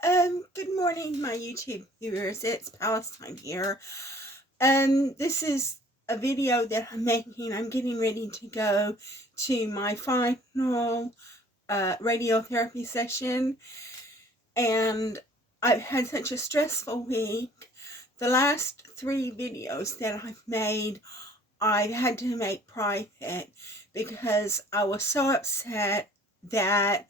Good morning, my YouTube viewers. It's Palestine here. This is a video that I'm making. I'm getting ready to go to my final radiotherapy session, and I've had such a stressful week. The last 3 videos that I've made, I had to make private because I was so upset that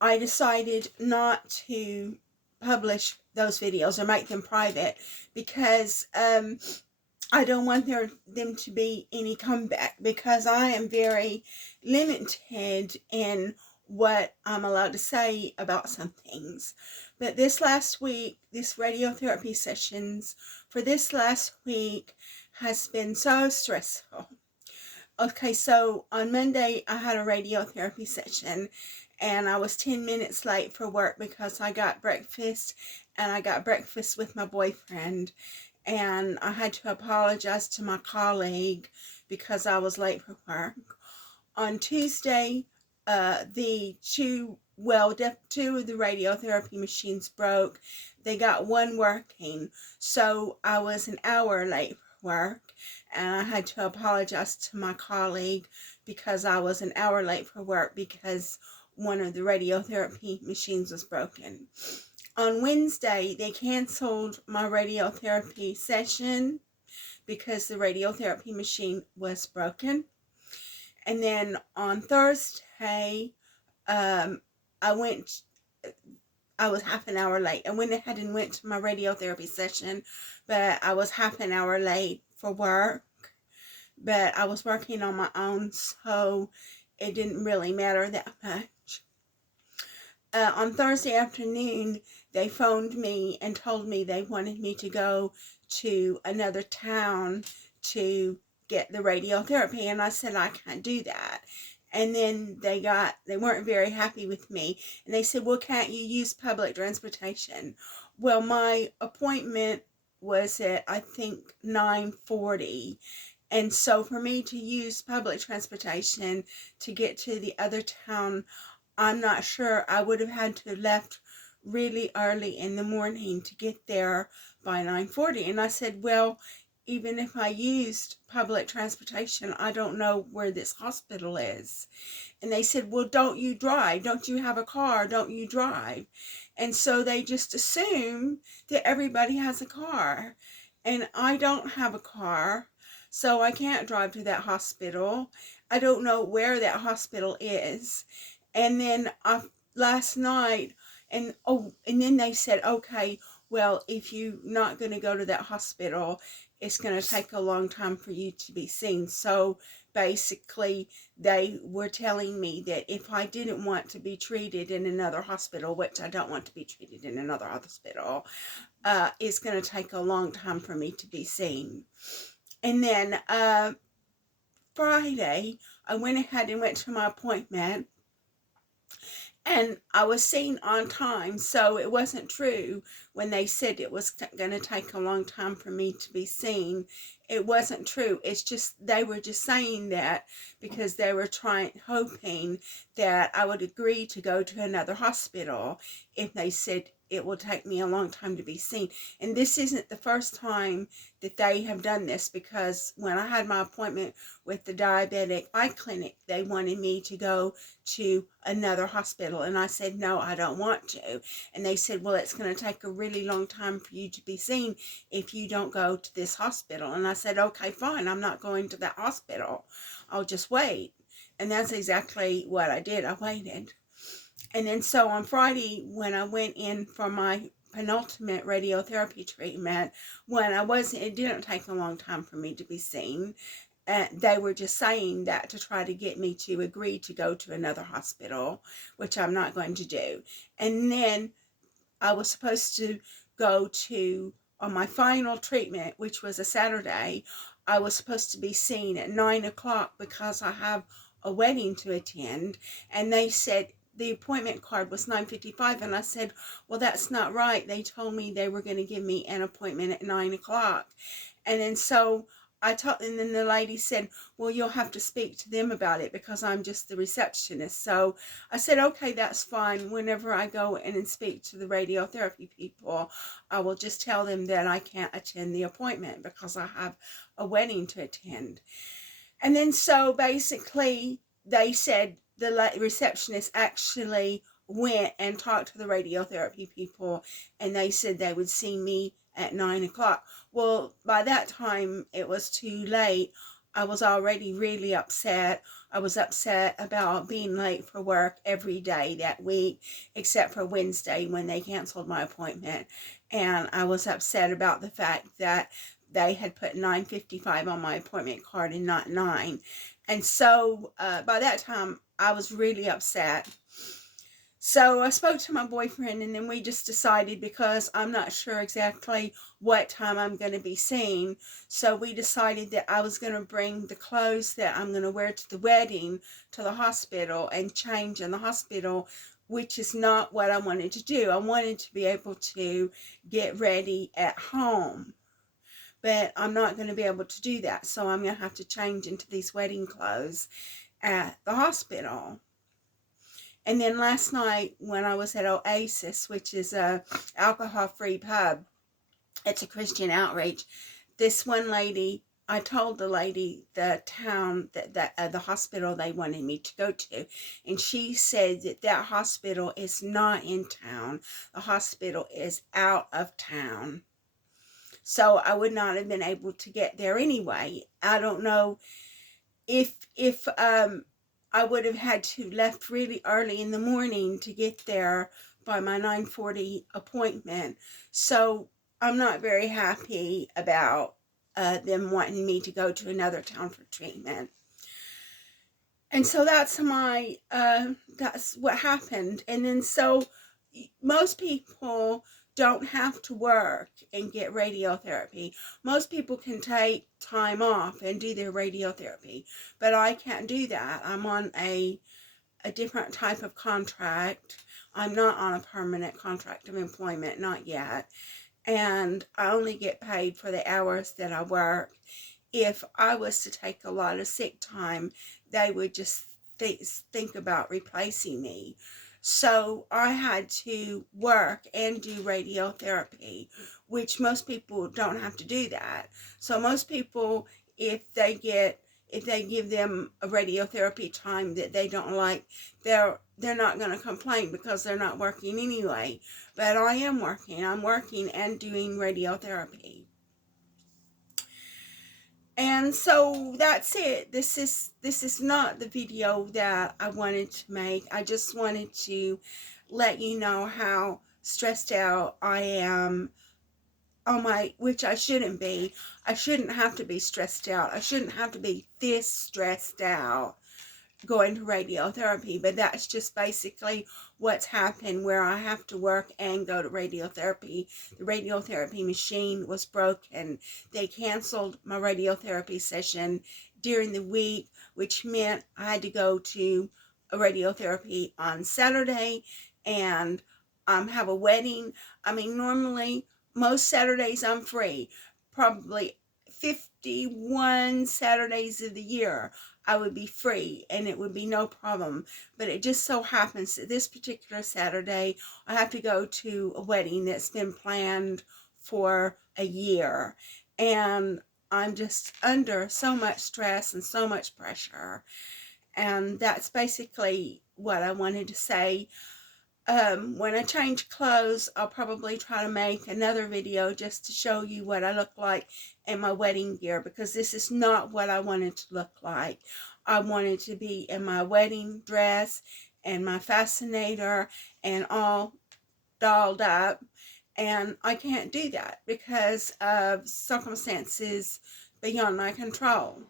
I decided not to publish those videos or make them private because I don't want them to be any comeback, because I am very limited in what I'm allowed to say about some things. But this last week, this radiotherapy sessions for this last week has been so stressful. Okay, so on Monday I had a radiotherapy session and I was 10 minutes late for work because I got breakfast with my boyfriend, and I had to apologize to my colleague because I was late for work. On Tuesday, the two of the radiotherapy machines broke. They got one working, so I was an hour late for work, and I had to apologize to my colleague because I was an hour late for work because one of the radiotherapy machines was broken. On Wednesday, they canceled my radiotherapy session because the radiotherapy machine was broken. And then on Thursday, um, I was half an hour late. I went ahead and went to my radiotherapy session, but I was half an hour late for work. But I was working on my own, so it didn't really matter that much. On Thursday afternoon, they phoned me and told me they wanted me to go to another town to get the radiotherapy, and I said I can't do that. And then they weren't very happy with me, and they said, well, can't you use public transportation? Well, my appointment was at, I think, 9:40, and so for me to use public transportation to get to the other town, I'm not sure. I would have had to have left really early in the morning to get there by 9:40. And I said, well, even if I used public transportation, I don't know where this hospital is. And they said, well, don't you drive? Don't you have a car? Don't you drive? And so they just assume that everybody has a car. And I don't have a car, so I can't drive to that hospital. I don't know where that hospital is. And then last night, and then they said, okay, well, if you're not going to go to that hospital, it's going to take a long time for you to be seen. So basically, they were telling me that if I didn't want to be treated in another hospital, which I don't want to be treated in another hospital, it's going to take a long time for me to be seen. And then Friday, I went ahead and went to my appointment, and I was seen on time, so it wasn't true when they said it was going to take a long time for me to be seen. It wasn't true. It's just they were just saying that because they were hoping that I would agree to go to another hospital if they said it will take me a long time to be seen. And this isn't the first time that they have done this, because when I had my appointment with the diabetic eye clinic, they wanted me to go to another hospital, and I said no, I don't want to. And they said, well, it's going to take a really long time for you to be seen if you don't go to this hospital. And I said, okay, fine, I'm not going to that hospital, I'll just wait. And that's exactly what I did. I waited. And then so on Friday, when I went in for my penultimate radiotherapy treatment, it didn't take a long time for me to be seen. They were just saying that to try to get me to agree to go to another hospital, which I'm not going to do. And then I was supposed to go to, on my final treatment, which was a Saturday, I was supposed to be seen at 9 o'clock because I have a wedding to attend. And they said the appointment card was 9:55, and I said, well, that's not right. They told me they were going to give me an appointment at 9 o'clock. And then so and then the lady said, well, you'll have to speak to them about it because I'm just the receptionist. So I said, okay, that's fine. Whenever I go in and speak to the radiotherapy people, I will just tell them that I can't attend the appointment because I have a wedding to attend. And then so basically they said the receptionist actually went and talked to the radiotherapy people, and they said they would see me at 9 o'clock. Well, by that time it was too late. I was already really upset. I was upset about being late for work every day that week, except for Wednesday when they canceled my appointment. And I was upset about the fact that they had put 9:55 on my appointment card and not 9. And so by that time I was really upset. So I spoke to my boyfriend, and then we just decided, because I'm not sure exactly what time I'm going to be seen, so we decided that I was going to bring the clothes that I'm going to wear to the wedding to the hospital and change in the hospital, which is not what I wanted to do. I wanted to be able to get ready at home, but I'm not going to be able to do that, so I'm going to have to change into these wedding clothes at the hospital. And then last night when I was at Oasis, which is a alcohol-free pub, it's a Christian outreach, this one lady, I told the lady the town that the hospital they wanted me to go to, and she said that that hospital is not in town. The hospital is out of town. So I would not have been able to get there anyway. I don't know if I would have had to left really early in the morning to get there by my 9:40 appointment. So I'm not very happy about them wanting me to go to another town for treatment. And so that's what happened. And then so most people don't have to work and get radiotherapy. Most people can take time off and do their radiotherapy, but I can't do that. I'm on a different type of contract. I'm not on a permanent contract of employment, not yet. And I only get paid for the hours that I work. If I was to take a lot of sick time, they would just think about replacing me. So I had to work and do radiotherapy, which most people don't have to do that. So most people, if they give them a radiotherapy time that they don't like, they're not going to complain because they're not working anyway. But I am working. I'm working and doing radiotherapy. And so that's it. This is not the video that I wanted to make. I just wanted to let you know how stressed out I am on which I shouldn't be. I shouldn't have to be stressed out. I shouldn't have to be this stressed out going to radiotherapy, but that's just basically what's happened, where I have to work and go to radiotherapy. The radiotherapy machine was broken. They canceled my radiotherapy session during the week, which meant I had to go to a radiotherapy on Saturday and have a wedding. I mean, normally most Saturdays I'm free. Probably 51 Saturdays of the year I would be free and it would be no problem. But it just so happens that this particular Saturday I have to go to a wedding that's been planned for a year, and I'm just under so much stress and so much pressure. And that's basically what I wanted to say. When I change clothes, I'll probably try to make another video just to show you what I look like in my wedding gear, because this is not what I wanted to look like. I wanted to be in my wedding dress and my fascinator and all dolled up, and I can't do that because of circumstances beyond my control.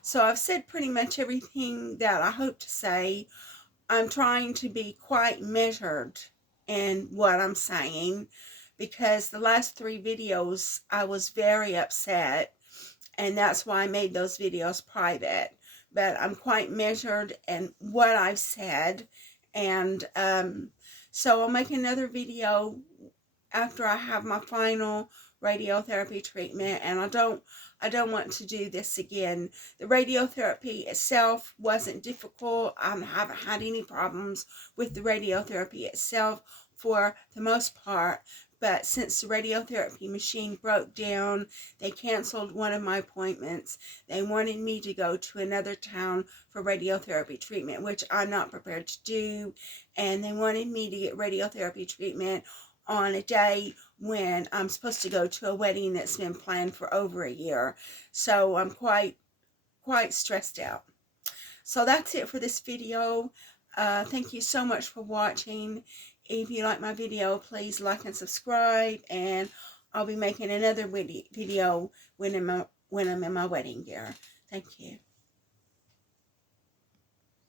So I've said pretty much everything that I hope to say. I'm trying to be quite measured in what I'm saying, because the last 3 videos I was very upset, and that's why I made those videos private. But I'm quite measured in what I've said, and so I'll make another video after I have my final radiotherapy treatment. And I I don't want to do this again. The radiotherapy itself wasn't difficult. I haven't had any problems with the radiotherapy itself for the most part. But since the radiotherapy machine broke down, they canceled one of my appointments. They wanted me to go to another town for radiotherapy treatment, which I'm not prepared to do. And they wanted me to get radiotherapy treatment on a day when I'm supposed to go to a wedding that's been planned for over a year. So I'm quite stressed out. So that's it for this video. Thank you so much for watching. If you like my video, please like and subscribe, and I'll be making another video when I'm in my wedding gear. Thank you.